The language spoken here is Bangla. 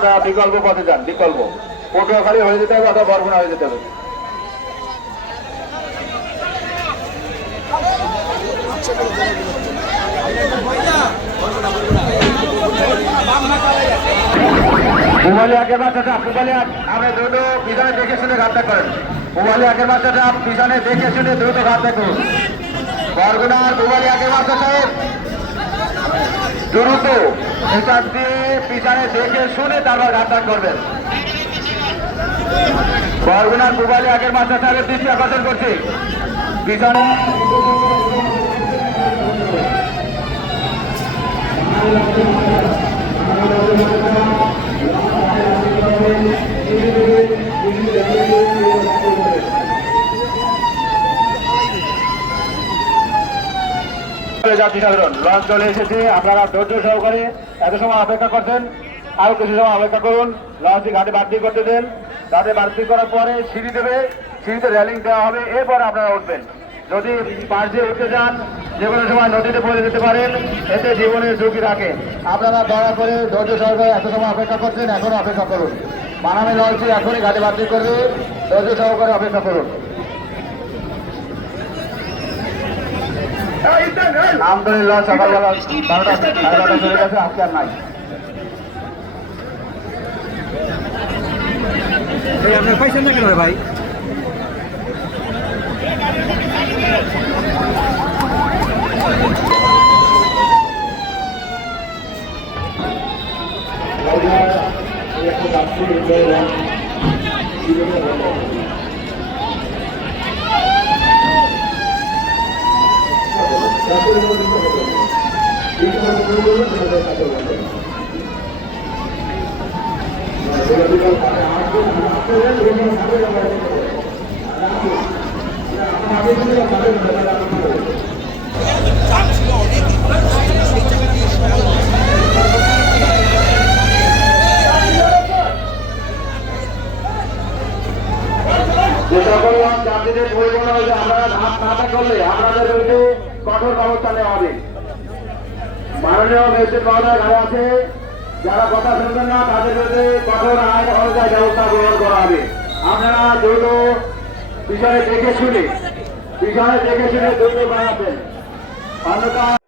আপনারা বিকল্প পথে যান, বিকল্প পটুয়াখালী হয়ে যেতে হবে অথবা বরগুনা হয়ে যেতে হবে। আপনি দ্রুত পিছনে দেখে শুনে ঘাতটা করেন। পুবালি আগের বাচ্চাটা পিছনে দেখে শুনে দ্রুত ঘাতটা করুন। বরগুনার পুবালি আগের বাচ্চা সাহেব দ্রুত এখান দিয়ে পিছনে দেখে শুনে তারপর ঘাতটা করবেন। বরগুনার পুবালি আগের বাচ্চা সাহেবের দৃষ্টি আকর্ষণ করছি পিছনে যাত্রী সাধারণ লঞ্চ চলে এসেছে। আপনারা ধৈর্য সহকারে এত সময় অপেক্ষা করছেন, আরো কিছু সময় অপেক্ষা করুন। লঞ্চটি ঘাটে বাড়তি করতে দেন। ঘাটে বাড়তি করার পরে সিঁড়ি দেবে, সিঁড়িতে রেলিং দেওয়া হবে, এরপর আপনারা উঠবেন। যদি পাশ দিয়ে উঠতে যান যে কোনো সময় নদীতে পড়ে যেতে পারেন, এতে জীবনের ঝুঁকি থাকে। আপনারা দয়া করে ধৈর্য সহকারে এত সময় অপেক্ষা করছেন, এখনো অপেক্ষা করুন। মানামি লঞ্চটি এখনই ঘাটে বাড়তি করবে, ধৈর্য সহকারে অপেক্ষা করুন। আমতলী লঞ্চ সকালবেলা 12টা সাড়ে 12টা চলে গেছে, আজকে আর নাই। আপনার পয়সা না কেন ভাই? যাত্রীদের পরিবহন হয়েছে, আপনারা ধাপ না করলে আপনাদের বিরুদ্ধে কঠোর ব্যবস্থা নেওয়া হবে। মাননীয় ম্যাজিস্ট্রেট মহোদয় ঘরে আছে, যারা কথা শুনবেন না তাদের বিরুদ্ধে কঠোর আইন অনুযায়ী ব্যবস্থা গ্রহণ করা হবে। আপনারা দ্রুত পিছনে দেখে শুনে দ্রুত বাড়াবেন, অন্যথা